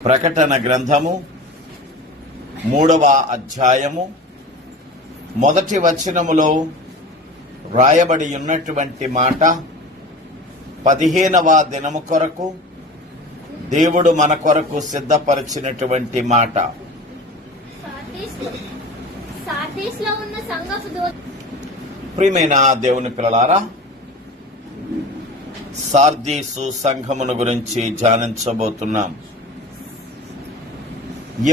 ప్రకటన గ్రంథము 3వ అధ్యాయము మొదటి వచనములో రాయబడి ఉన్నటువంటి మాట, 15వ దినము కొరకు దేవుడు మన కొరకు సిద్ధపరిచినటువంటి మాట. ప్రియమైన దేవుని పిల్లలారా, సార్దీసు సంఘమును గురించి ధ్యానించబోతున్నాం.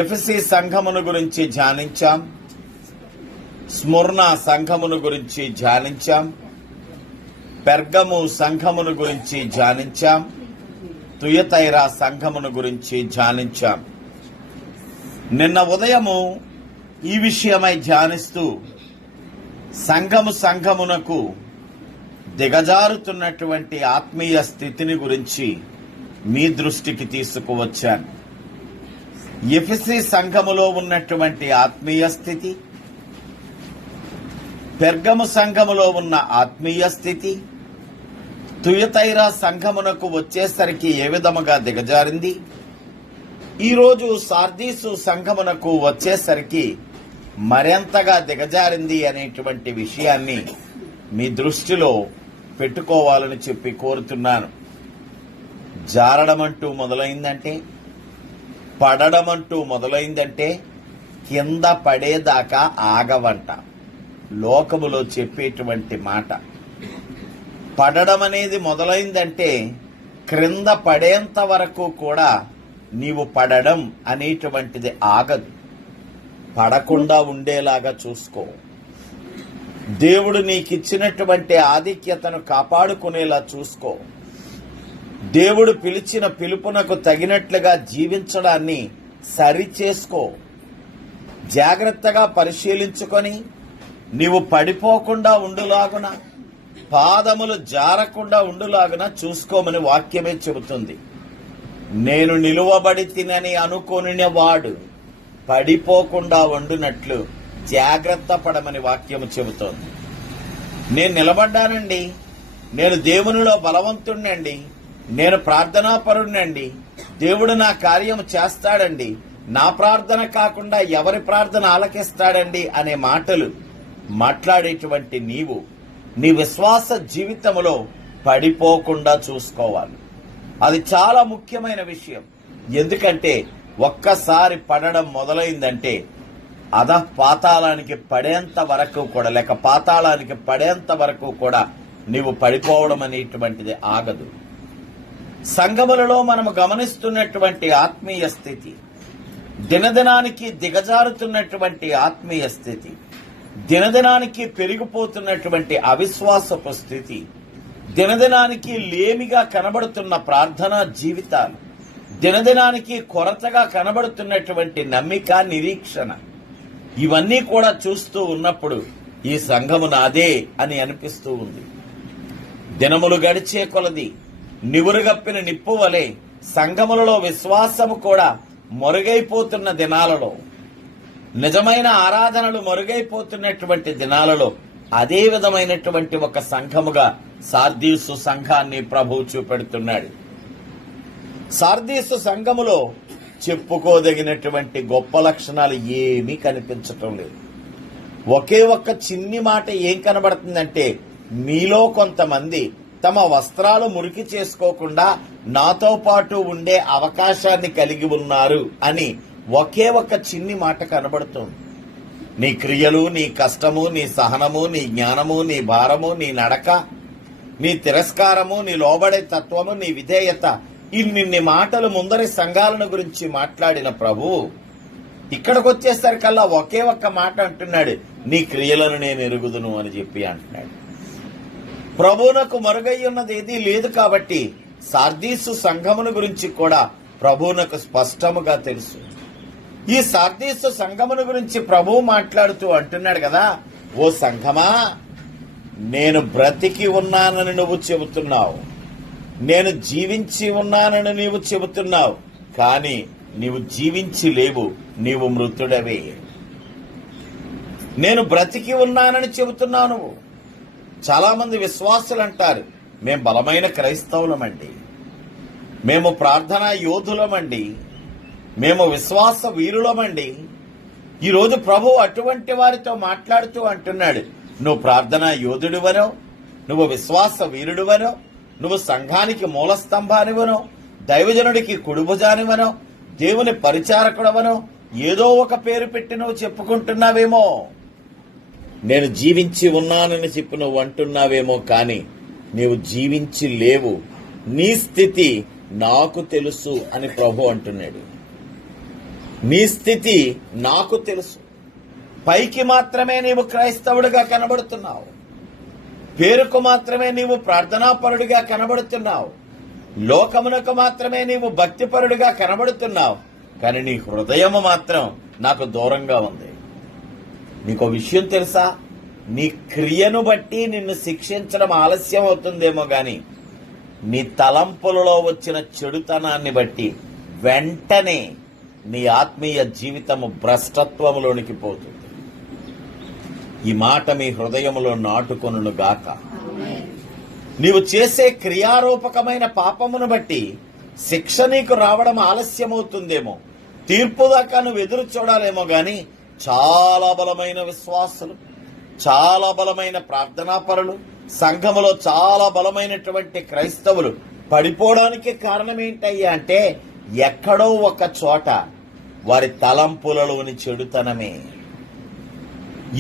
ఎఫెసీ సంఘమును గురించి ధ్యానించాం, స్ముర్నా సంఘమును గురించి ధ్యానించాం, పెర్గము సంఘమును గురించి ధ్యానించాం, తుయతైరా సంఘమును గురించి ధ్యానించాం. నిన్న ఉదయము ఈ విషయమై ధ్యానిస్తూ సంఘమునకు దిగజారుతున్నటువంటి ఆత్మీయ స్థితిని గురించి మీ దృష్టికి తీసుకువచ్చాను. ఎఫెసీ సంఘములో ఉన్నటువంటి ఆత్మీయ స్థితి, పెర్గము సంఘములో ఉన్న ఆత్మీయ స్థితి, తుయతైరా సంఘమునకు వచ్చేసరికి ఏ విధముగా దిగజారింది, ఈరోజు సార్దీసు సంఘమునకు వచ్చేసరికి మరింతగా దిగజారింది అనేటువంటి విషయాన్ని మీ దృష్టిలో పెట్టుకోవాలని చెప్పి కోరుతున్నాను. జారడమంటూ మొదలైందంటే, పడడమంటూ మొదలైందంటే కింద పడేదాకా ఆగవంట. లోకములో చెప్పేటువంటి మాట. పడడం అనేది మొదలైందంటే క్రింద పడేంత వరకు కూడా నీవు పడడం అనేటువంటిది ఆగదు. పడకుండా ఉండేలాగా చూసుకో. దేవుడు నీకిచ్చినటువంటి ఆధిక్యతను కాపాడుకునేలా చూసుకో. దేవుడు పిలిచిన పిలుపునకు తగినట్లుగా జీవించడాన్ని సరిచేసుకో. జాగ్రత్తగా పరిశీలించుకొని నీవు పడిపోకుండా ఉండులాగున, పాదములు జారకుండా ఉండులాగున చూసుకోమని వాక్యమే చెబుతుంది. నేను నిలువబడి తినని అనుకొనిన వాడు పడిపోకుండా ఉండునట్లు జాగ్రత్త పడమని వాక్యము చెబుతోంది. నేను నిలబడ్డానండి, నేను దేవునిలో బలవంతుణ్ణండి, నేను ప్రార్థనాపరుణ్ణండి, దేవుడు నా కార్యం చేస్తాడండి, నా ప్రార్థన కాకుండా ఎవరి ప్రార్థన ఆలకిస్తాడండి అనే మాటలు మాట్లాడేటువంటి నీవు నీ విశ్వాస జీవితంలో పడిపోకుండా చూసుకోవాలి. అది చాలా ముఖ్యమైన విషయం. ఎందుకంటే ఒక్కసారి పడడం మొదలైందంటే పాతాళానికి పడేంత వరకు కూడా, లేక పాతాళానికి పడేంత వరకు కూడా నీవు పడిపోవడం అనేటువంటిది ఆగదు. సంఘములలో మనము గమనిస్తున్నటువంటి ఆత్మీయ స్థితి, దినదినానికి దిగజారుతున్నటువంటి ఆత్మీయ స్థితి, దినదినానికి పెరిగిపోతున్నటువంటి అవిశ్వాసపు స్థితి, దినదినానికి లేమిగా కనబడుతున్న ప్రార్థనా జీవితాలు, దినదినానికి కొరతగా కనబడుతున్నటువంటి నమ్మిక, నిరీక్షణ, ఇవన్నీ కూడా చూస్తూ ఉన్నప్పుడు ఈ సంఘము నాదే అని అనిపిస్తూ ఉంది. దినములు గడిచే కొలది నివురుగప్పిన నిప్పు వలె సంఘములలో విశ్వాసము కూడా మరుగైపోతున్న దినాలలో, నిజమైన ఆరాధనలు మరుగైపోతున్నటువంటి దినాలలో అదే విధమైనటువంటి ఒక సంఘముగా సార్దీసు సంఘాన్ని ప్రభువు చూపెడుతున్నాడు. సార్దీసు సంఘములో చెప్పుకోదగినటువంటి గొప్ప లక్షణాలు ఏమీ కనిపించటం లేదు. ఒకే ఒక్క చిన్ని మాట ఏం కనబడుతుందంటే, మీలో కొంతమంది తమ వస్త్రాలు మురికి చేసుకోకుండా నాతో పాటు ఉండే అవకాశాన్ని కలిగి ఉన్నారు అని ఒకే ఒక్క చిన్ని మాట కనబడుతుంది. నీ క్రియలు, నీ కష్టము, నీ సహనము, నీ జ్ఞానము, నీ భారము, నీ నడక, నీ తిరస్కారము, నీ లోబడే తత్వము, నీ విధేయత, ఇన్ని మాటలు ముందరి సంఘాలను గురించి మాట్లాడిన ప్రభువు ఇక్కడికి వచ్చేసరికల్లా ఒకే ఒక్క మాట అంటున్నాడు, నీ క్రియలను నేను ఎరుగుదును అని చెప్పి అంటున్నాడు. ప్రభువునకు మరుగై ఉన్నది ఏదీ లేదు. కాబట్టి సార్దీసు సంఘమును గురించి కూడా ప్రభువునకు స్పష్టముగా తెలుసు. ఈ సార్దీసు సంఘమును గురించి ప్రభువు మాట్లాడుతూ అంటున్నాడు కదా, ఓ సంఘమా, నేను బ్రతికి ఉన్నానని నువ్వు చెబుతున్నావు, నేను జీవించి ఉన్నానని నీవు చెబుతున్నావు, కానీ నీవు జీవించి లేవు, నీవు మృతుడవే. నేను బ్రతికి ఉన్నానని చెబుతున్నావు నువ్వు. చాలా మంది విశ్వాసులు అంటారు, మేం బలమైన క్రైస్తవులమండి, మేము ప్రార్థనా యోధులమండి, మేము విశ్వాస వీరులమండి. ఈరోజు ప్రభు అటువంటి వారితో మాట్లాడుతూ అంటున్నాడు, నువ్వు ప్రార్థనా యోధుడివనో, నువ్వు విశ్వాస వీరుడివనో, నువ్వు సంఘానికి మూలస్తంభానివనో, దైవజనుడికి కుడిభుజానివనో, దేవుని పరిచారకుడవనో ఏదో ఒక పేరు పెట్టి నువ్వు చెప్పుకుంటున్నావేమో. నేను జీవించి ఉన్నానని చెప్పి నువ్వు అంటున్నావేమో, కానీ నీవు జీవించి లేవు. నీ స్థితి నాకు తెలుసు అని ప్రభు అంటున్నాడు. నీ స్థితి నాకు తెలుసు. పైకి మాత్రమే నీవు క్రైస్తవుడిగా కనబడుతున్నావు, పేరుకు మాత్రమే నీవు ప్రార్థనాపరుడిగా కనబడుతున్నావు, లోకమునకు మాత్రమే నీవు భక్తిపరుడిగా కనబడుతున్నావు, కానీ నీ హృదయము మాత్రం నాకు దూరంగా ఉంది. నీకో విషయం తెలుసా? నీ క్రియను బట్టి నిన్ను శిక్షించడం ఆలస్యం అవుతుందేమో గాని నీ తలంపులలో వచ్చిన చెడుతనాన్ని బట్టి వెంటనే నీ ఆత్మీయ జీవితము భ్రష్టత్వములోనికి పోతుంది. ఈ మాట మీ హృదయములో నాటుకొనును గాక. నీవు చేసే క్రియారూపకమైన పాపమును బట్టి శిక్ష నీకు రావడం ఆలస్యమవుతుందేమో, తీర్పు దాకా నువ్వు ఎదురు చూడాలేమో గాని చాలా బలమైన విశ్వాసులు, చాలా బలమైన ప్రార్థనాపరులు, సంఘములో చాలా బలమైనటువంటి క్రైస్తవులు పడిపోవడానికి కారణం ఏంటయ్యా అంటే ఎక్కడో ఒక చోట వారి తలంపులలోని చెడుతనమే.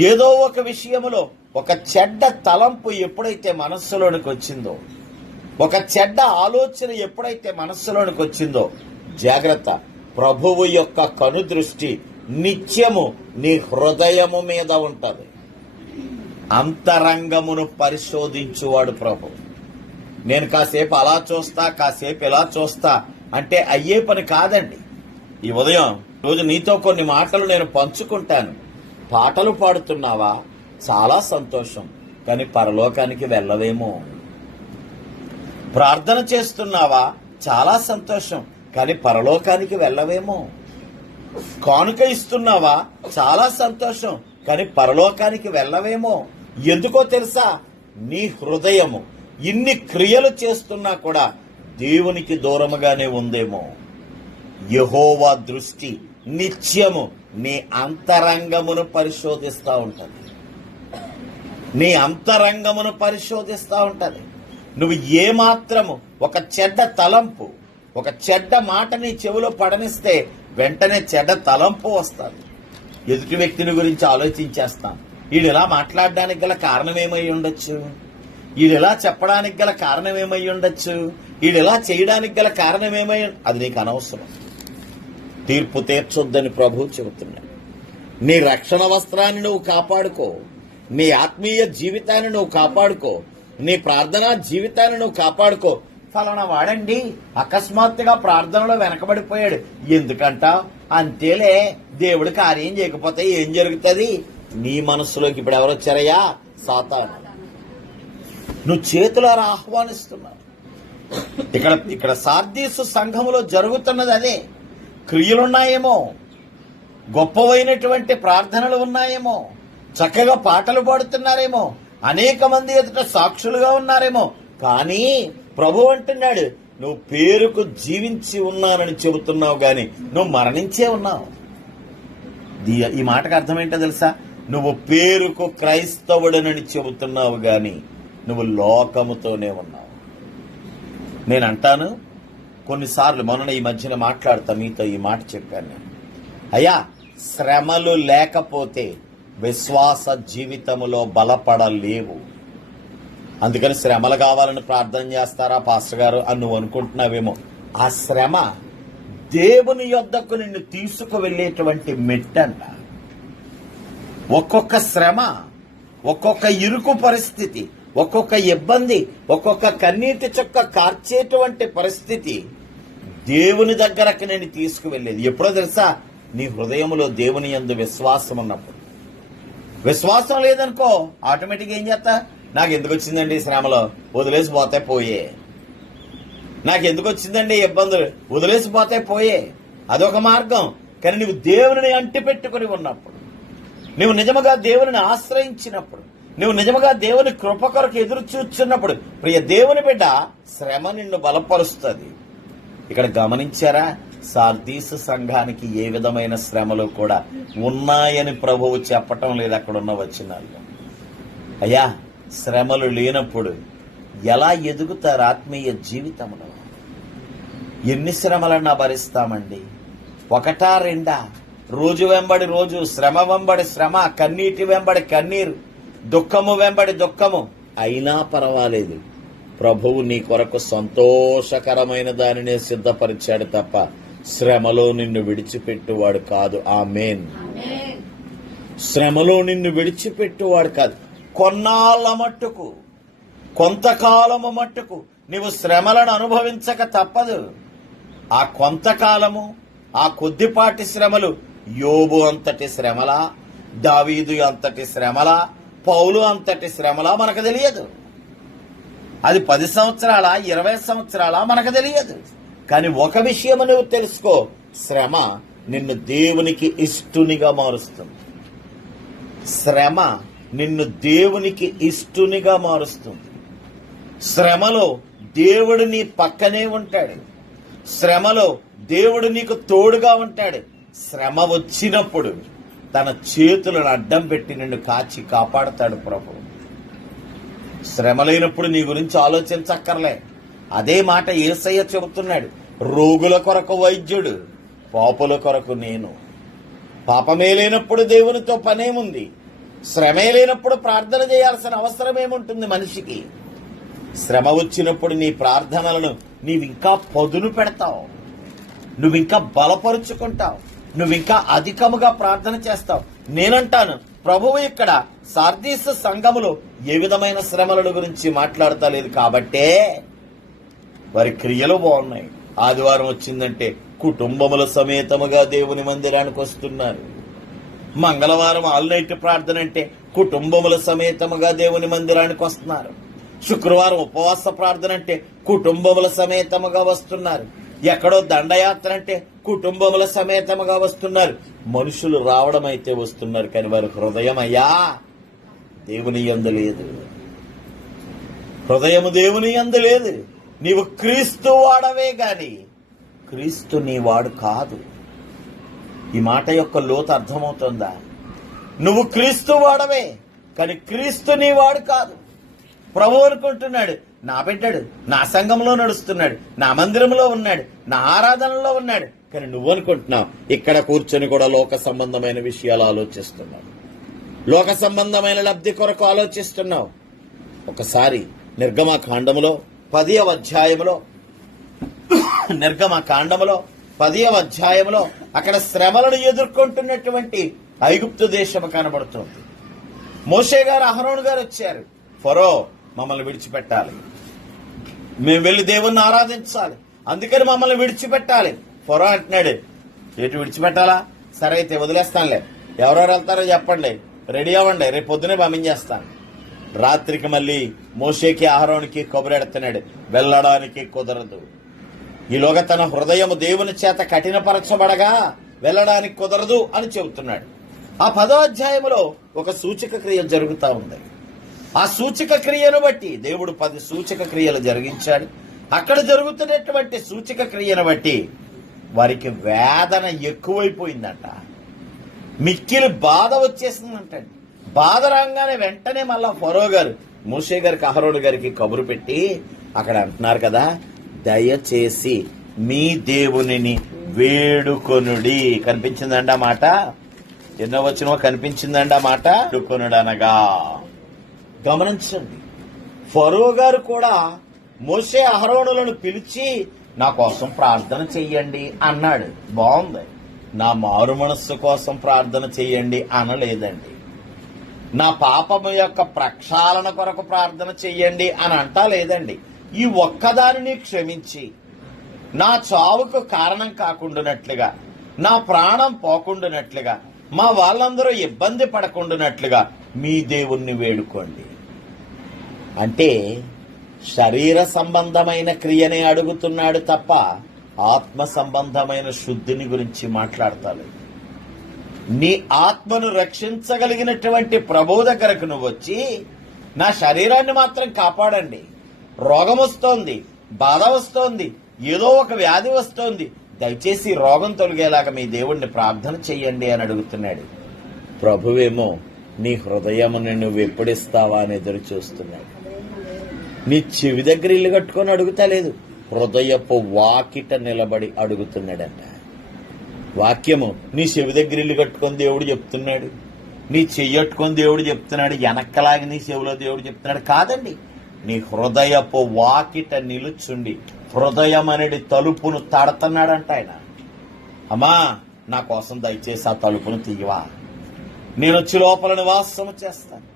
ఏదో ఒక విషయములో ఒక చెడ్డ తలంపు ఎప్పుడైతే మనస్సులోనికి వచ్చిందో, ఒక చెడ్డ ఆలోచన ఎప్పుడైతే మనస్సులోనికి వచ్చిందో, జాగ్రత్త. ప్రభువు యొక్క కనుదృష్టి నిత్యము నీ హృదయము మీద ఉంటది. అంతరంగమును పరిశోధించువాడు ప్రభు. నేను కాసేపు అలా చూస్తా, కాసేపు ఇలా చూస్తా అంటే అయ్యే పని కాదండి. ఈ ఉదయం రోజు నీతో కొన్ని మాటలు నేను పంచుకుంటాను. పాటలు పాడుతున్నావా? చాలా సంతోషం, కానీ పరలోకానికి వెళ్ళవేమో. ప్రార్థన చేస్తున్నావా? చాలా సంతోషం, కానీ పరలోకానికి వెళ్ళవేమో. కానుక ఇస్తున్నావా? చాలా సంతోషం, కానీ పరలోకానికి వెళ్ళవేమో. ఎందుకో తెలుసా? నీ హృదయము ఇన్ని క్రియలు చేస్తున్నా కూడా దేవునికి దూరముగానే ఉందేమో. యెహోవా దృష్టి నిత్యము నీ అంతరంగమును పరిశోధిస్తూ ఉంటది. నీ అంతరంగమును పరిశోధిస్తూ ఉంటది. నువ్వు ఏమాత్రము ఒక చెడ్డ తలంపు, ఒక చెడ్డ మాట నీ చెవిలో పడనిస్తే వెంటనే చెడ్డ తలంపు వస్తుంది. ఎదుటి వ్యక్తిని గురించి ఆలోచించేస్తాం. వీడు ఇలా మాట్లాడడానికి గల కారణం ఏమై ఉండొచ్చు, వీడు ఇలా చెప్పడానికి గల కారణం ఏమై ఉండొచ్చు, వీడు ఇలా చేయడానికి గల కారణం ఏమై, అది నీకు అనవసరం. తీర్పు తీర్చొద్దని ప్రభు చెబుతున్నాడు. నీ రక్షణ వస్త్రాన్ని నువ్వు కాపాడుకో, నీ ఆత్మీయ జీవితాన్ని నువ్వు కాపాడుకో, నీ ప్రార్థనా జీవితాన్ని నువ్వు కాపాడుకో. ఫలానా వాడండి అకస్మాత్తుగా ప్రార్థనలో వెనకబడిపోయాడు, ఎందుకంట? అంతేలే, దేవుడు కార్యం చేయకపోతే ఏం జరుగుతుంది? నీ మనస్సులోకి ఇప్పుడు ఎవరొచ్చారయ్యా? సాతాను. నువ్వు చేతులారా ఆహ్వానిస్తున్నావు. ఇక్కడ సార్దీసు సంఘములో జరుగుతున్నది అదే. క్రియలున్నాయేమో, గొప్పవైనటువంటి ప్రార్థనలు ఉన్నాయేమో, చక్కగా పాటలు పాడుతున్నారేమో, అనేక మంది ఎదుట సాక్షులుగా ఉన్నారేమో, కానీ ప్రభు అంటున్నాడు, నువ్వు పేరుకు జీవించి ఉన్నానని చెబుతున్నావు గాని నువ్వు మరణించే ఉన్నావు. ఈ మాటకు అర్థం ఏంటో తెలుసా? నువ్వు పేరుకు క్రైస్తవుడనని చెబుతున్నావు గాని నువ్వు లోకముతోనే ఉన్నావు. నేను అంటాను కొన్నిసార్లు, మొన్న ఈ మధ్యన మాట్లాడతా మీతో ఈ మాట చెప్పాను నేను. అయ్యా, శ్రమలు లేకపోతే విశ్వాస జీవితములో బలపడలేవు. అందుకని శ్రమలు కావాలని ప్రార్థన చేస్తారా పాస్టర్ గారు అని నువ్వు అనుకుంటున్నావేమో. ఆ శ్రమ దేవుని యొద్దకు నిన్ను తీసుకువెళ్ళేటువంటి మెట్టంట. ఒక్కొక్క శ్రమ, ఒక్కొక్క ఇరుకు పరిస్థితి, ఒక్కొక్క ఇబ్బంది, ఒక్కొక్క కన్నీటి చుక్క కార్చేటువంటి పరిస్థితి దేవుని దగ్గరకు నేను తీసుకువెళ్ళేది ఎప్పుడో తెలుసా? నీ హృదయంలో దేవుని యందు విశ్వాసం ఉన్నప్పుడు. విశ్వాసం లేదనుకో, ఆటోమేటిక్గా ఏం చేస్తా? నాకు ఎందుకు వచ్చిందండి శ్రమలో, వదిలేసిపోతే పోయే. నాకు ఎందుకు వచ్చిందండి ఇబ్బందులు, వదిలేసిపోతే పోయే. అదొక మార్గం. కానీ నువ్వు దేవుని అంటి పెట్టుకుని ఉన్నప్పుడు, నువ్వు నిజముగా దేవుని ఆశ్రయించినప్పుడు, నువ్వు నిజముగా దేవుని కృప కొరకు ఎదురు చూస్తున్నప్పుడు, ప్రియ దేవుని బిడ్డ, శ్రమ నిన్ను బలపరుస్తుంది. ఇక్కడ గమనించారా? సార్దీసు సంఘానికి ఏ విధమైన శ్రమలు కూడా ఉన్నాయని ప్రభువు చెప్పటం లేదు అక్కడ ఉన్న వచనాల్లో. అయ్యా, శ్రమలు లేనప్పుడు ఎలా ఎదుగుతారు ఆత్మీయ జీవితంలో? ఎన్ని శ్రమలన్నా భరిస్తామండి. ఒకటా రెండా? రోజు వెంబడి రోజు, శ్రమ వెంబడి శ్రమ, కన్నీటి వెంబడి కన్నీరు, దుఃఖము వెంబడి దుఃఖము. అయినా పర్వాలేదు, ప్రభువు నీ కొరకు సంతోషకరమైన దానినే సిద్ధపరిచాడు తప్ప శ్రమలో నిన్ను విడిచిపెట్టువాడు కాదు. ఆమేన్. శ్రమలో నిన్ను విడిచిపెట్టువాడు కాదు. కొన్నాళ్ళ మట్టుకు, కొంతకాలము మట్టుకు నీవు శ్రమలను అనుభవించక తప్పదు. ఆ కొంతకాలము, ఆ కొద్దిపాటి శ్రమలు యోబు అంతటి శ్రమలా, దావీదు అంతటి శ్రమలా, పౌలు అంతటి శ్రమలా మనకు తెలియదు. అది 10 సంవత్సరాల 20 సంవత్సరాల మనకు తెలియదు. కానీ ఒక విషయం నువ్వు తెలుసుకో, శ్రమ నిన్ను దేవునికి ఇష్టునిగా మారుస్తుంది. శ్రమ నిన్ను దేవునికి ఇష్టునిగా మారుస్తుంది. శ్రమలో దేవుడు నీ పక్కనే ఉంటాడు. శ్రమలో దేవుడు నీకు తోడుగా ఉంటాడు. శ్రమ వచ్చినప్పుడు తన చేతులను అడ్డం పెట్టి నిన్ను కాచి కాపాడుతాడు ప్రభువు. శ్రమ లేనప్పుడు నీ గురించి ఆలోచించక్కర్లే. అదే మాట యేసయ్య చెబుతున్నాడు, రోగుల కొరకు వైద్యుడు, పాపుల కొరకు నేను. పాపమే లేనప్పుడు దేవునితో పనేముంది? శ్రమే లేనప్పుడు ప్రార్థన చేయాల్సిన అవసరం ఏముంటుంది మనిషికి? శ్రమ వచ్చినప్పుడు నీ ప్రార్థనలను నీవింకా పదును పెడతావు, నువ్వింకా బలపరుచుకుంటావు, నువ్వింకా అధికముగా ప్రార్థన చేస్తావు. నేనంటాను, ప్రభువు ఇక్కడ సార్దీసు సంఘములో ఏ విధమైన శ్రమల గురించి మాట్లాడతలేదు కాబట్టే వారి క్రియలు బాగున్నాయి. ఆదివారం వచ్చిందంటే కుటుంబముల సమేతముగా దేవుని మందిరానికి వస్తున్నారు. మంగళవారం ఆల్ నైట్ ప్రార్థన అంటే కుటుంబముల సమేతముగా దేవుని మందిరానికి వస్తున్నారు. శుక్రవారం ఉపవాస ప్రార్థన అంటే కుటుంబముల సమేతముగా వస్తున్నారు. ఎక్కడో దండయాత్ర అంటే కుటుంబముల సమేతముగా వస్తున్నారు. మనుషులు రావడం అయితే వస్తున్నారు, కానీ వారి హృదయం అయ్యా దేవుని యందు లేదు. హృదయము దేవుని యందు లేదు. నీవు క్రీస్తు వాడవే గాని క్రీస్తు నీ వాడు కాదు. ఈ మాట యొక్క లోతు అర్థమవుతుందా? నువ్వు క్రీస్తు వాడవే కానీ క్రీస్తు నీ వాడు కాదు. ప్రభు అనుకుంటున్నాడు, నా బిడ్డడు నా సంఘంలో నడుస్తున్నాడు, నా మందిరంలో ఉన్నాడు, నా ఆరాధనలో ఉన్నాడు. కానీ నువ్వు అనుకుంటున్నావు ఇక్కడ కూర్చొని కూడా లోక సంబంధమైన విషయాలు ఆలోచిస్తున్నావు, లోక సంబంధమైన లబ్ధి కొరకు ఆలోచిస్తున్నావు. ఒకసారి నిర్గమకాండములో 10వ అధ్యాయములో నిర్గమకాండములో 10వ అధ్యాయంలో అక్కడ శ్రమలను ఎదుర్కొంటున్నటువంటి ఐగుప్తు దేశం కనబడుతుంది. మోషే గారు, అహరోను గారు వచ్చారు. ఫరో మమ్మల్ని విడిచిపెట్టాలి, మేము వెళ్లి దేవుణ్ణి ఆరాధించాలి, అందుకని మమ్మల్ని విడిచిపెట్టాలి. ఫరో అంటున్నాడు, ఎటు విడిచిపెట్టాలా? సరే అయితే వదిలేస్తానులే, ఎవరెవరు వెళ్తారో చెప్పండి, రెడీ అవ్వండి, రేపు పొద్దునే పంపించేస్తాను. రాత్రికి మళ్ళీ మోషేకి అహరోనికి కబురెడుతున్నాడు, వెళ్ళడానికి కుదరదు. ఈలోగా తన హృదయము దేవుని చేత కఠినపరచబడగా వెళ్ళడానికి కుదరదు అని చెబుతున్నాడు. ఆ 10వ అధ్యాయంలో ఒక సూచక క్రియ జరుగుతా ఉంది. ఆ సూచక క్రియను బట్టి దేవుడు 10 సూచక క్రియలు జరిగించాడు. అక్కడ జరుగుతున్నటువంటి సూచక క్రియను బట్టి వారికి వేదన ఎక్కువైపోయిందంట, మిక్కిలి బాధ వచ్చేసిందంటండి. బాధ రాగానే వెంటనే మళ్ళా ఫరో గారు మోషే గారికి, అహరోను గారికి కబురు పెట్టి అక్కడ అంటున్నారు కదా, దయచేసి మీ దేవునిని వేడుకొనుడి. కనిపించిందండి ఆ మాట? ఎన్నో వచ్చినో కనిపించిందండి ఆ మాట? వేడుకొనుడు అనగా గమనించండి, ఫరో గారు కూడా మోషే అహరోనులను పిలిచి నా కోసం ప్రార్థన చెయ్యండి అన్నాడు. బాగుంది. నా మారు మనస్సు కోసం ప్రార్థన చెయ్యండి అనలేదండి. నా పాపము యొక్క ప్రక్షాళన కొరకు ప్రార్థన చెయ్యండి అని అంటా లేదండి. ఈ ఒక్కదానిని క్షమించి నా చావుకు కారణం కాకుండానట్లుగా, నా ప్రాణం పోకుండానట్లుగా, మా వాళ్ళందరూ ఇబ్బంది పడకుండానట్లుగా మీ దేవుణ్ణి వేడుకోండి. అంటే శరీర సంబంధమైన క్రియనే అడుగుతున్నాడు తప్ప ఆత్మ సంబంధమైన శుద్ధిని గురించి మాట్లాడతాడు. నీ ఆత్మను రక్షించగలిగినటువంటి ప్రభువు దగ్గరకు నువ్వు వచ్చి నా శరీరాన్ని మాత్రం కాపాడండి, రోగం వస్తోంది, బాధ వస్తోంది, ఏదో ఒక వ్యాధి వస్తోంది, దయచేసి రోగం తొలగేలాగా మీ దేవుణ్ణి ప్రార్థన చెయ్యండి అని అడుగుతున్నాడు. ప్రభువేమో నీ హృదయముని నువ్వు ఎప్పుడిస్తావా అని ఎదురు చూస్తున్నాడు. నీ చెవి దగ్గర ఇల్లు కట్టుకొని అడుగుతలేదు, హృదయపు వాకిట నిలబడి అడుగుతున్నాడంట. వాక్యము నీ చెవి దగ్గర ఇల్లు కట్టుకొని దేవుడు చెప్తున్నాడు, నీ చెయ్యట్టుకొని దేవుడు చెప్తున్నాడు, వెనక్కలాగి నీ చెవిలో దేవుడు చెప్తున్నాడు కాదండి. నీ హృదయపు వాకిట నిలుచుండి హృదయం అనేది తలుపును తడుతున్నాడంట ఆయన. అమ్మా నా కోసం దయచేసి ఆ తలుపును తీయవా, నేను వచ్చి లోపల నివాసము చేస్తాను.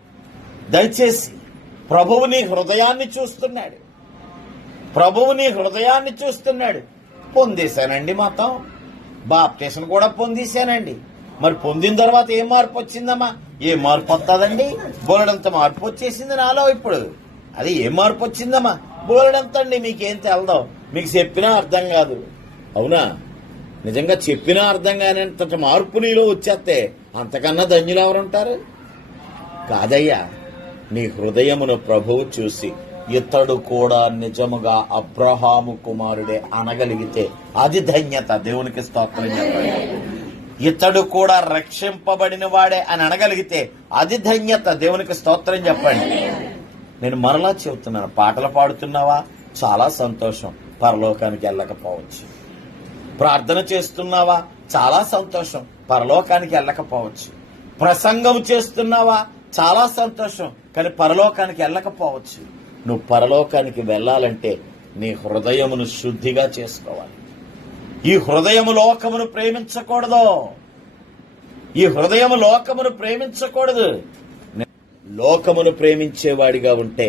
దయచేసి ప్రభువు నీ హృదయాన్ని చూస్తున్నాడు, ప్రభువు నీ హృదయాన్ని చూస్తున్నాడు. పొందేశానండి మతం, బాప్టిజం కూడా పొందేశానండి. మరి పొందిన తర్వాత ఏం మార్పు వచ్చిందమ్మా? ఏ మార్పు వస్తుందండి? బోలెడంత మార్పు వచ్చేసింది నాలో ఇప్పుడు. అది ఏ మార్పు వచ్చిందమ్మా? బోలెడంత అండి. మీకేం తెలదో, మీకు చెప్పినా అర్థం కాదు. అవునా? నిజంగా చెప్పినా అర్థం కానంత మార్పు నీలో వచ్చేస్తే అంతకన్నా ధన్యులు ఎవరుంటారు? కాదయ్యా, నీ హృదయమును ప్రభువు చూసి ఇతడు కూడా నిజముగా అబ్రహాము కుమారుడే అనగలిగితే అది ధన్యత. దేవునికి స్తోత్రం చెప్పండి. ఇతడు కూడా రక్షింపబడిన వాడే అని అనగలిగితే అది ధన్యత. దేవునికి స్తోత్రం చెప్పండి. నేను మరలా చెబుతున్నాను, పాటలు పాడుతున్నావా? చాలా సంతోషం, పరలోకానికి వెళ్ళకపోవచ్చు. ప్రార్థన చేస్తున్నావా? చాలా సంతోషం, పరలోకానికి వెళ్ళకపోవచ్చు. ప్రసంగం చేస్తున్నావా? చాలా సంతోషం, కానీ పరలోకానికి వెళ్ళకపోవచ్చు. నువ్వు పరలోకానికి వెళ్ళాలంటే నీ హృదయమును శుద్ధిగా చేసుకోవాలి. ఈ హృదయము లోకమును ప్రేమించకూడదు, ఈ హృదయము లోకమును ప్రేమించకూడదు. లోకమును ప్రేమించేవాడిగా ఉంటే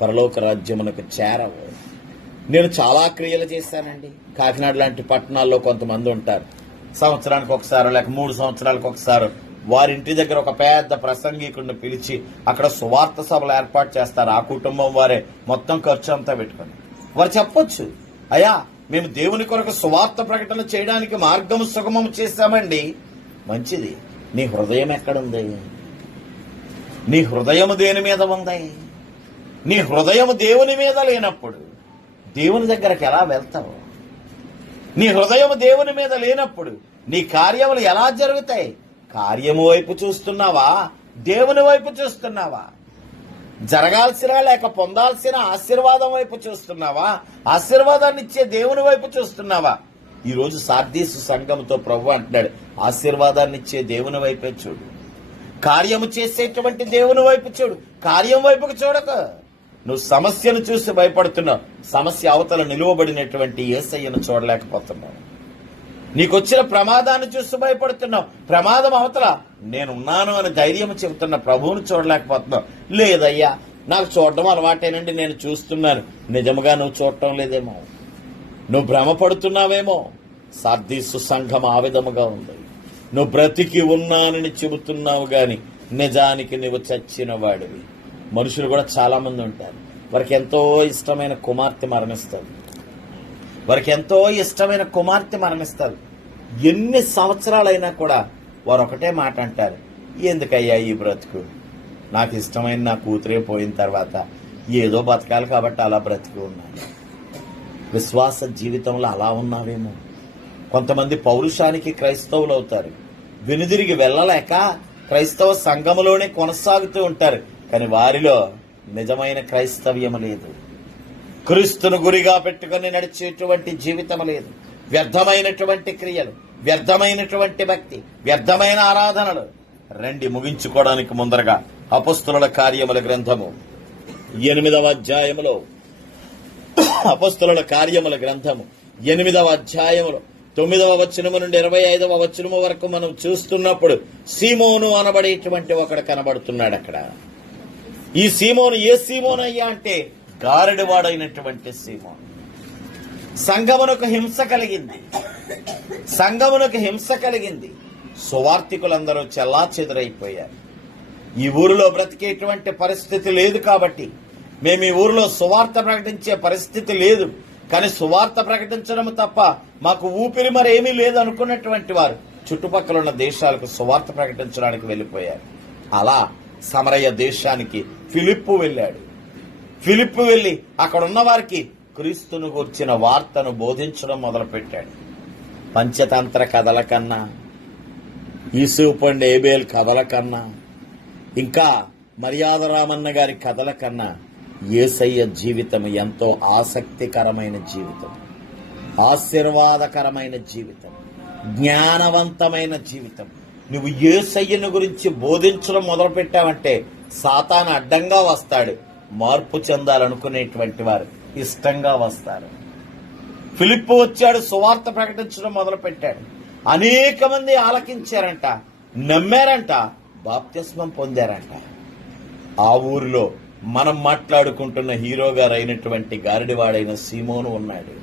పరలోక రాజ్యమునకు చేరవు. నేను చాలా క్రియలు చేశానండి. కాకినాడ లాంటి పట్టణాల్లో కొంతమంది ఉంటారు, సంవత్సరానికి ఒకసారి లేక 3 సంవత్సరాలకు ఒకసారి వారింటి దగ్గర ఒక పెద్ద ప్రసంగికుడిని పిలిచి అక్కడ సువార్త సభలు ఏర్పాటు చేస్తారు. ఆ కుటుంబం వారే మొత్తం ఖర్చు అంతా పెట్టుకుని వారు చెప్పొచ్చు, అయ్యా మేము దేవుని కొరకు సువార్త ప్రకటన చేయడానికి మార్గము సుగమం చేశామండి. మంచిది. నీ హృదయం ఎక్కడుంది? నీ హృదయము దేని మీద ఉంది? నీ హృదయము దేవుని మీద లేనప్పుడు దేవుని దగ్గరకు ఎలా వెళ్తావు? నీ హృదయము దేవుని మీద లేనప్పుడు నీ కార్యములు ఎలా జరుగుతాయి? కార్యము వైపు చూస్తున్నావా? దేవుని వైపు చూస్తున్నావా? జరగాల్సిన లేక పొందాల్సిన ఆశీర్వాదం వైపు చూస్తున్నావా? ఆశీర్వాదాన్ని ఇచ్చే దేవుని వైపు చూస్తున్నావా? ఈ రోజు సార్దీసు సంఘంతో ప్రభు అంటున్నాడు, ఆశీర్వాదాన్ని ఇచ్చే దేవుని వైపే చూడు, కార్యము చేసేటువంటి దేవుని వైపు చూడు, కార్యం వైపుకు చూడక. నువ్వు సమస్యను చూసి భయపడుతున్నావు, సమస్య అవతల నిలువబడినటువంటి యేసయ్యను చూడలేకపోతున్నావు. నీకొచ్చిన ప్రమాదాన్ని చూసి భయపడుతున్నావు, ప్రమాదం అవతల నేనున్నాను అని ధైర్యం చెబుతున్న ప్రభువును చూడలేకపోతున్నావు. లేదయ్యా నాకు చూడటం అలవాటేనండి, నేను చూస్తున్నాను. నిజముగా నువ్వు చూడటం లేదేమో, నువ్వు భ్రమపడుతున్నావేమో. సార్దీసు సంఘం ఆ విధముగా ఉంది. నువ్వు బ్రతికి ఉన్నానని చెబుతున్నావు గాని నిజానికి నువ్వు చచ్చిన వాడివి. మనుషులు కూడా చాలా మంది ఉంటారు, వారికి ఎంతో ఇష్టమైన కుమార్తె మరణిస్తారు, వారికి ఎంతో ఇష్టమైన కుమార్తె మరణిస్తారు. ఎన్ని సంవత్సరాలైనా కూడా వారు ఒకటే మాట అంటారు, ఎందుకయ్యా ఈ బ్రతుకు, నాకు ఇష్టమైన నా కూతురే పోయిన తర్వాత ఏదో బతకాలి కాబట్టి అలా బ్రతికి ఉన్నాను. విశ్వాస జీవితంలో అలా ఉన్నావేమో. కొంతమంది పౌరుషానికి క్రైస్తవులు అవుతారు, వెనుదిరిగి వెళ్ళలేక క్రైస్తవ సంఘములోనే కొనసాగుతూ ఉంటారు, కానీ వారిలో నిజమైన క్రైస్తవ్యం లేదు. క్రీస్తును గురిగా పెట్టుకుని నడిచేటువంటి జీవితం లేదు. వ్యర్థమైనటువంటి క్రియలు, వ్యర్థమైనటువంటి భక్తి, వ్యర్థమైన ఆరాధనలు. రండి ముగించుకోవడానికి ముందరగా అపొస్తలుల కార్యముల గ్రంథము 8వ అధ్యాయములో, అపొస్తలుల కార్యముల గ్రంథము 8వ అధ్యాయములో 9వ వచనము నుండి 25వ వచనము వరకు మనం చూస్తున్నప్పుడు సీమోను అనబడేటువంటి ఒకడు కనబడుతున్నాడు అక్కడ. ఈ సీమోను ఏ సీమోను అయ్యా అంటే గారడివాడైనటువంటి సీమోను. సంఘమునకు హింస కలిగింది, సంఘమునకు హింస కలిగింది. సువార్థికులందరూ చెల్లాచెదురైపోయారు. ఈ ఊరిలో బ్రతికేటువంటి పరిస్థితి లేదు కాబట్టి, మేము ఈ ఊరిలో సువార్త ప్రకటించే పరిస్థితి లేదు, కానీ సువార్త ప్రకటించడం తప్ప మాకు ఊపిరి మరేమీ లేదు అనుకున్నటువంటి వారు చుట్టుపక్కల ఉన్న దేశాలకు సువార్త ప్రకటించడానికి వెళ్ళిపోయారు. అలా సమరయ దేశానికి ఫిలిప్పు వెళ్ళాడు. ఫిలిప్పు వెళ్లి అక్కడున్న వారికి క్రీస్తును గూర్చిన వార్తను బోధించడం మొదలుపెట్టాడు. పంచతంత్ర కథల కన్నా, యూసుఫ్ అండ్ ఏబేల్ కథల కన్నా, ఇంకా మర్యాద రామన్న గారి కథల కన్నా యేసయ్య జీవితం ఎంతో ఆసక్తికరమైన జీవితం, ఆశీర్వాదకరమైన జీవితం, జ్ఞానవంతమైన జీవితం. నువ్వు యేసయ్యను గురించి బోధించడం మొదలుపెట్టావంటే సాతాను అడ్డంగా వస్తాడు. మార్పు చెందాలనుకునేటువంటి వారు ఇష్టంగా వస్తారు. ఫిలిప్పు వచ్చాడు, సువార్త ప్రకటించడం మొదలుపెట్టాడు. అనేక మంది ఆలకించారంట, నమ్మారంట, బాప్తిస్మం పొందారంట. ఆ ఊరిలో మనం మాట్లాడుకుంటున్న హీరో గారు అయినటువంటి గారడివాడైన సీమోను ఉన్నాడు.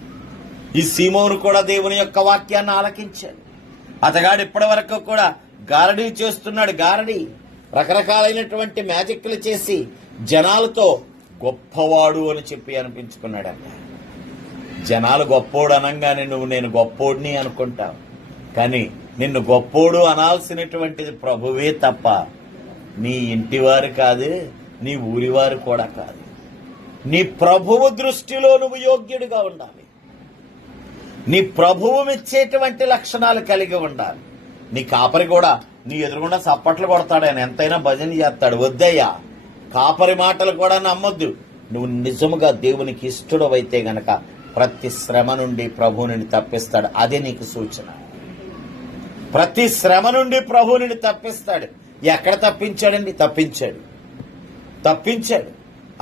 ఈ సీమోను కూడా దేవుని యొక్క వాక్యాన్ని ఆలకించాడు. అతగాడు ఇప్పటి వరకు కూడా గారడీ చేస్తున్నాడు. గారడీ రకరకాలైనటువంటి మ్యాజిక్లు చేసి జనాలతో గొప్పవాడు అని చెప్పి అనిపించుకున్నాడంట. జనాలు గొప్పోడు అనగానే నేను గొప్పోడిని అనుకుంటావు, కానీ నిన్ను గొప్పోడు అనాల్సినటువంటిది ప్రభువే తప్ప నీ ఇంటివారు కాదు, నీ ఊరివారు కూడా కాదు. నీ ప్రభువు దృష్టిలో నువ్వు యోగ్యుడిగా ఉండాలి. నీ ప్రభువు ఇచ్చేటువంటి లక్షణాలు కలిగి ఉండాలి. నీ కాపరి కూడా నీ ఎదురుగుండా చప్పట్లు కొడతాడు, ఆయన ఎంతైనా భజన చేస్తాడు. వద్దయ్యా, కాపరి మాటలు కూడా నమ్మొద్దు. నువ్వు నిజముగా దేవునికి ఇష్టడవైతే గనక ప్రతి శ్రమ నుండి ప్రభువుని తప్పిస్తాడు. అదే నీకు సూచన. ప్రతి శ్రమ నుండి ప్రభువుని తప్పిస్తాడు. ఎక్కడ తప్పించాడండి? తప్పించాడు.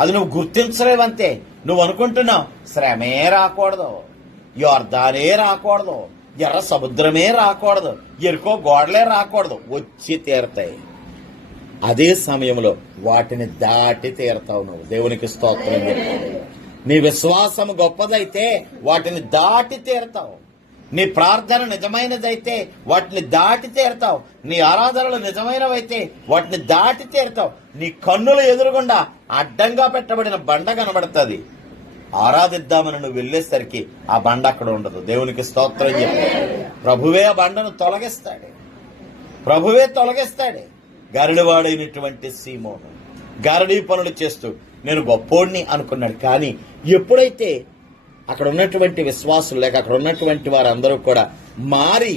అది నువ్వు గుర్తించలేవంతే. నువ్వు అనుకుంటున్నావు శ్రమే రాకూడదు, యోర్దానే రాకూడదు, ఎర్ర సముద్రమే రాకూడదు, ఎరుకో గోడలే రాకూడదు. వచ్చి తీరతాయి. అదే సమయంలో వాటిని దాటి తీరతావు నువ్వు. దేవునికి స్తోత్రం చెప్పాలి. నీ విశ్వాసం గొప్పదైతే వాటిని దాటి తీరతావు. నీ ప్రార్థన నిజమైనదైతే వాటిని దాటి తీరతావు. నీ ఆరాధనలు నిజమైనవైతే వాటిని దాటి తీరతావు. నీ కన్నుల ఎదురుగుండా అడ్డంగా పెట్టబడిన బండ కనబడుతుంది. ఆరాధిద్దామని నువ్వు వెళ్ళేసరికి ఆ బండ అక్కడ ఉండదు. దేవునికి స్తోత్రం చెప్పాడు. ప్రభువే ఆ బండను తొలగిస్తాడు. గారడివాడైనటువంటి సీమోను గారడీ పనులు చేస్తూ నేను గొప్పోడిని అనుకున్నాడు. కానీ ఎప్పుడైతే అక్కడ ఉన్నటువంటి విశ్వాసులు లేక అక్కడ ఉన్నటువంటి వారందరూ కూడా మారి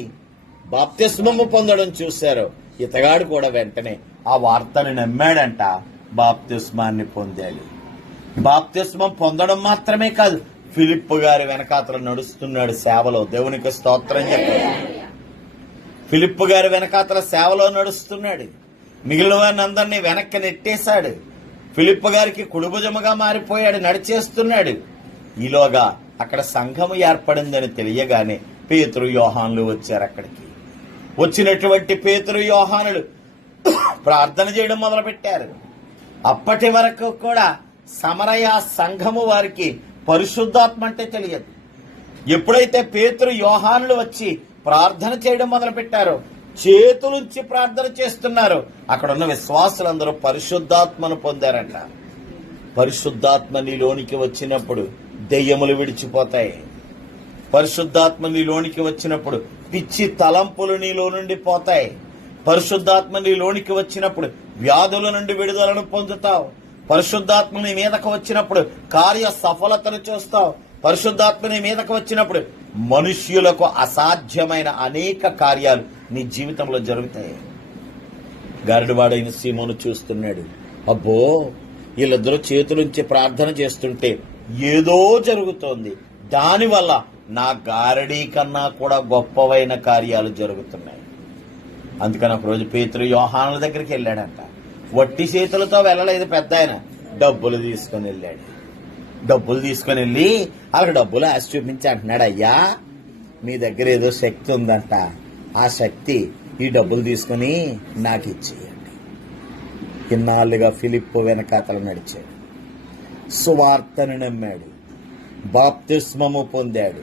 బాప్తిస్మము పొందడం చూశారో ఇతగాడు కూడా వెంటనే ఆ వార్తని నమ్మాడంట. బాప్తిస్మాన్ని పొందాడు. బాప్తిస్మం పొందడం మాత్రమే కాదు, ఫిలిప్పు గారి వెనకాతల నడుస్తున్నాడు సేవలో. దేవునికి స్తోత్రం చెప్పాడు. ఫిలిప్పు గారి వెనకాతల సేవలో నడుస్తున్నాడు. మిగిలిన వారిని అందరినీ వెనక్కి నెట్టేశాడు. ఫిలిప్పు గారికి కుడిభుజముగా మారిపోయాడు, నడిచేస్తున్నాడు. ఈలోగా అక్కడ సంఘము ఏర్పడిందని తెలియగానే పేతురు యోహానులు వచ్చారు. అక్కడికి వచ్చినటువంటి పేతురు యోహానులు ప్రార్థన చేయడం మొదలుపెట్టారు. అప్పటి వరకు కూడా సమరయ సంఘము వారికి పరిశుద్ధాత్మ అంటే తెలియదు. ఎప్పుడైతే పేతురు యోహానులు వచ్చి ప్రార్థన చేయడం మొదలుపెట్టారో, చేతులుంచి ప్రార్థన చేస్తున్నారు, అక్కడ ఉన్న విశ్వాసులందరూ పరిశుద్ధాత్మను పొందారంట. పరిశుద్ధాత్మ నీలోనికి వచ్చినప్పుడు దెయ్యములు విడిచిపోతాయి. పరిశుద్ధాత్మ నీలోనికి వచ్చినప్పుడు పిచ్చి తలంపులు నీలో నుండి పోతాయి. పరిశుద్ధాత్మ నీలోనికి వచ్చినప్పుడు వ్యాధుల నుండి విడుదలను పొందుతావు. పరిశుద్ధాత్మ నీ మీదకు వచ్చినప్పుడు కార్య సఫలతను చూస్తావు. పరిశుద్ధాత్మ నీ మీదకు వచ్చినప్పుడు మనుష్యులకు అసాధ్యమైన అనేక కార్యాలు నీ జీవితంలో జరుగుతాయి. గారడివాడైన సీమోను చూస్తున్నాడు. అబ్బో, వీళ్ళిద్దరూ చేతులుంచి ప్రార్థన చేస్తుంటే ఏదో జరుగుతోంది. దానివల్ల నా గారడీ కన్నా కూడా గొప్పవైన కార్యాలు జరుగుతున్నాయి. అందుకని ఒకరోజు పేతురు యోహానుల దగ్గరికి వెళ్ళాడంట. వట్టి చేతులతో వెళ్ళలేదు పెద్ద ఆయన, డబ్బులు తీసుకొని వెళ్ళాడు. డబ్బులు తీసుకొని వెళ్ళి వాళ్ళకి డబ్బులు ఆశ చూపించి అంటున్నాడు, అయ్యా మీ దగ్గర ఏదో శక్తి ఉందంట, ఆ శక్తి ఈ డబ్బులు తీసుకుని నాకు ఇచ్చేయండి. ఇన్నాళ్ళుగా ఫిలిప్పు వెనకాతలు నడిచాడు, సువార్తను నమ్మాడు, బాప్తిస్మము పొందాడు,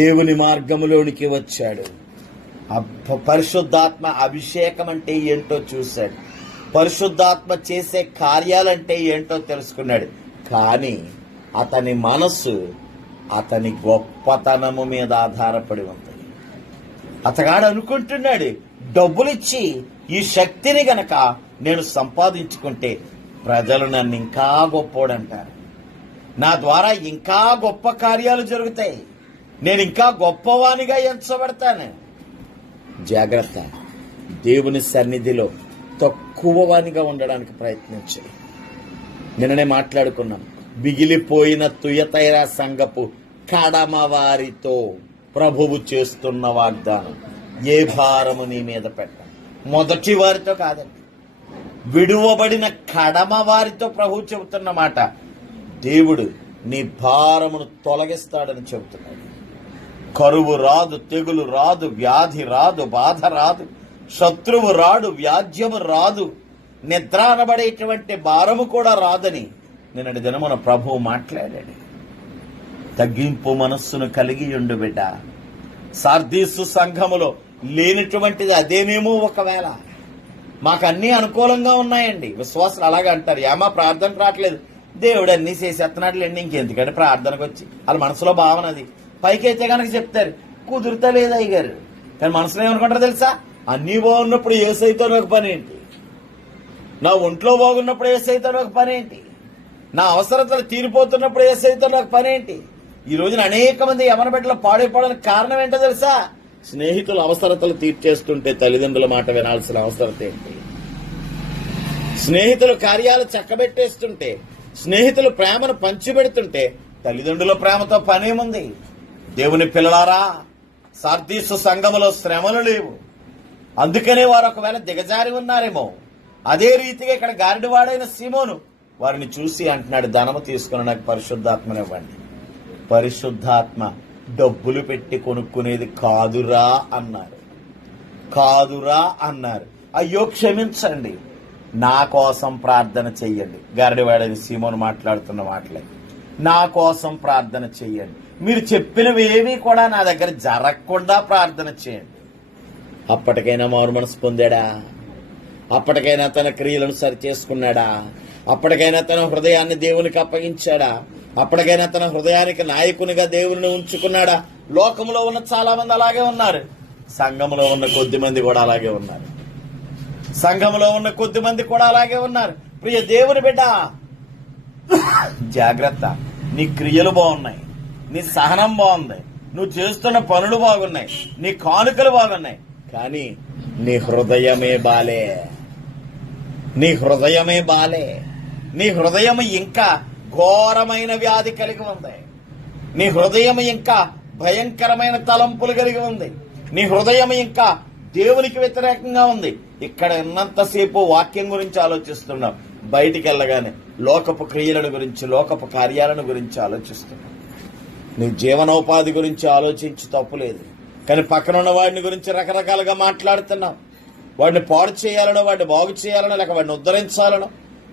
దేవుని మార్గములోనికి వచ్చాడు. పరిశుద్ధాత్మ అభిషేకం అంటే ఏంటో చూశాడు. పరిశుద్ధాత్మ చేసే కార్యాలంటే ఏంటో తెలుసుకున్నాడు. కానీ అతని మనస్సు అతని గొప్పతనము మీద ఆధారపడి ఉంది. అతగాడు అనుకుంటున్నాడు, డబ్బులిచ్చి ఈ శక్తిని గనక నేను సంపాదించుకుంటే ప్రజలు నన్ను ఇంకా గొప్పోడంటారు, నా ద్వారా ఇంకా గొప్ప కార్యాలు జరుగుతాయి, నేను ఇంకా గొప్పవానిగా ఎంచబడతాను. జాగ్రత్త, దేవుని సన్నిధిలో తక్కువవానిగా ఉండడానికి ప్రయత్నించాలి. నిన్ననే మాట్లాడుకున్నాం, మిగిలిపోయిన తుయతైరా సంఘపు కడమవారితో ప్రభువు చేస్తున్న వాగ్దానం, ఏ భారము నీ మీద పెట్ట. మొదటి వారితో కాదండి, విడువబడిన కడమ వారితో ప్రభువు చెబుతున్న మాట, దేవుడు నీ భారమును తొలగిస్తాడని చెబుతున్నాడు. కరువు రాదు, తెగులు రాదు, వ్యాధి రాదు, బాధ రాదు, శత్రువు రాడు, వ్యాజ్యము రాదు, నిద్ర అనబడేటువంటి భారము కూడా రాదని నిన్నటి దినమున ప్రభువు మాట్లాడాడు. తగ్గింపు మనస్సును కలిగి ఉండు బిడ్డ. సార్దీసు సంఘములో లేనటువంటిది అదేనేమో. ఒకవేళ మాకు అన్ని అనుకూలంగా ఉన్నాయండి, విశ్వాసులు అలాగే అంటారు, ఏమా ప్రార్థనకు రావట్లేదు, దేవుడు అన్ని చేసేస్తున్నాడులేండి, ఇంకెందుకంటే ప్రార్థనకు వచ్చి. వాళ్ళ మనసులో భావన అది. పైకైతే కనుక చెప్తారు కుదురుతలేదు అయ్యగారు, కానీ మనసులో ఏమనుకుంటారు తెలుసా, అన్నీ బాగున్నప్పుడు ఏసైతో నాకు పని ఏంటి, నా ఒంట్లో బాగున్నప్పుడు ఏసైతో నాకు పని ఏంటి, నా అవసరతలు తీరిపోతున్నప్పుడు ఏసైతో నాకు పని ఏంటి. ఈ రోజున అనేక మంది యవన బిడ్డలు పాడైపోవడానికి కారణం ఏంటో తెలుసా, స్నేహితుల అవసరతలు తీర్చేస్తుంటే తల్లిదండ్రుల మాట వినాల్సిన అవసరత ఏంటి, స్నేహితుల కార్యాలు చక్కబెట్టేస్తుంటే, స్నేహితులు ప్రేమను పంచిపెడుతుంటే తల్లిదండ్రుల ప్రేమతో పనేముంది. దేవుని పిల్లలారా, సార్దీసు సంఘములో శ్రమలు లేవు, అందుకనే వారు ఒకవేళ దిగజారి ఉన్నారేమో. అదే రీతిగా ఇక్కడ గారిడివాడైన సీమోను వారిని చూసి అంటున్నాడు, ధనము తీసుకుని నాకు పరిశుద్ధాత్మనివ్వండి. పరిశుద్ధాత్మ డబ్బులు పెట్టి కొనుక్కునేది కాదురా అన్నారు. కాదురా అన్నారు. అయ్యో క్షమించండి, నా కోసం ప్రార్థన చెయ్యండి. గారిడివాడైన సీమోను మాట్లాడుతున్న మాటలే, నా కోసం ప్రార్థన చెయ్యండి. మీరు చెప్పినవి ఏవి కూడా నా దగ్గర జరగకుండా ప్రార్థన చేయండి. అప్పటికైనా మారు మనసు పొందాడా? అప్పటికైనా తన క్రియలను సరి చేసుకున్నాడా? అప్పటికైనా తన హృదయాన్ని దేవునికి అప్పగించాడా? అప్పటికైనా తన హృదయానికి నాయకునిగా దేవుని ఉంచుకున్నాడా? లోకంలో ఉన్న చాలా మంది అలాగే ఉన్నారు, సంఘంలో ఉన్న కొద్ది మంది కూడా అలాగే ఉన్నారు. సంఘంలో ఉన్న కొద్ది మంది కూడా అలాగే ఉన్నారు. ప్రియ దేవుని బిడ్డ, జాగ్రత్త. నీ క్రియలు బాగున్నాయి, నీ సహనం బాగుంది, నువ్వు చేస్తున్న పనులు బాగున్నాయి, నీ కానుకలు బాగున్నాయి, కానీ నీ హృదయమే బాలే. నీ హృదయమే బాలే. నీ హృదయం ఇంకా ఘోరమైన వ్యాధి కలిగి ఉంది. నీ హృదయం ఇంకా భయంకరమైన తలంపులు కలిగి ఉంది. నీ హృదయం ఇంకా దేవునికి వ్యతిరేకంగా ఉంది. ఇక్కడ ఉన్నంతసేపు వాక్యం గురించి ఆలోచిస్తున్నాం, బయటికి వెళ్ళగానే లోకపు క్రియలను గురించి, లోకపు కార్యాలను గురించి ఆలోచిస్తున్నాం. నీ జీవనోపాధి గురించి ఆలోచించి తప్పులేదు, కానీ పక్కనున్న వాడిని గురించి రకరకాలుగా మాట్లాడుతున్నాం. వాడిని పాడు చేయాలనో, వాడిని బాగు చేయాలనో, లేక వాడిని ఉద్ధరించాలనో,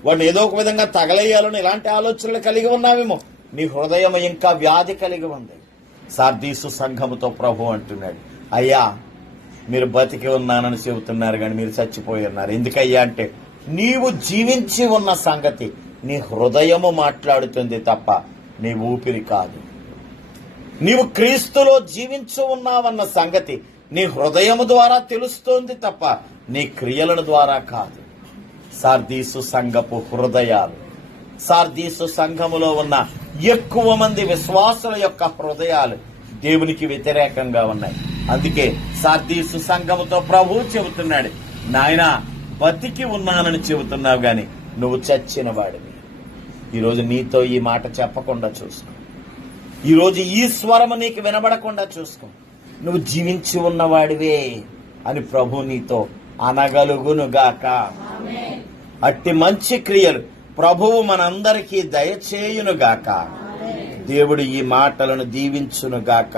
వాడిని ఏదో ఒక విధంగా తగలేయాలనో ఇలాంటి ఆలోచనలు కలిగి ఉన్నావేమో. నీ హృదయం ఇంకా వ్యాధి కలిగి ఉంది. సార్దీసు సంఘముతో ప్రభు అంటున్నాడు, అయ్యా మీరు బతికి ఉన్నానని చెబుతున్నారు, కానీ మీరు చచ్చిపోయి ఉన్నారు. ఎందుకయ్యా అంటే, నీవు జీవించి ఉన్న సంగతి నీ హృదయము మాట్లాడుతుంది తప్ప నీ ఊపిరి కాదు. నీవు క్రీస్తులో జీవించు ఉన్నావన్న సంగతి నీ హృదయము ద్వారా తెలుస్తోంది తప్ప నీ క్రియల ద్వారా కాదు. సార్దీసు సంఘపు హృదయాలు, సార్దీసు సంఘములో ఉన్న ఎక్కువ మంది విశ్వాసుల యొక్క హృదయాలు దేవునికి వ్యతిరేకంగా ఉన్నాయి. అందుకే సార్దీసు సంఘముతో ప్రభువు చెబుతున్నాడు, నాయనా బతికి ఉన్నానని చెబుతున్నావు, గాని నువ్వు చచ్చిన వాడివి. ఈరోజు నీతో ఈ మాట చెప్పకుండా చూసుకో. ఈరోజు ఈ స్వరము నీకు వినబడకుండా చూసుకో. నువ్వు జీవించి ఉన్నవాడివే అని ప్రభు నీతో అనగలుగునుగాక. అట్టి మంచి క్రియలు ప్రభువు మనందరికీ దయచేయునుగాక. దేవుడు ఈ మాటలను దీవించునుగాక.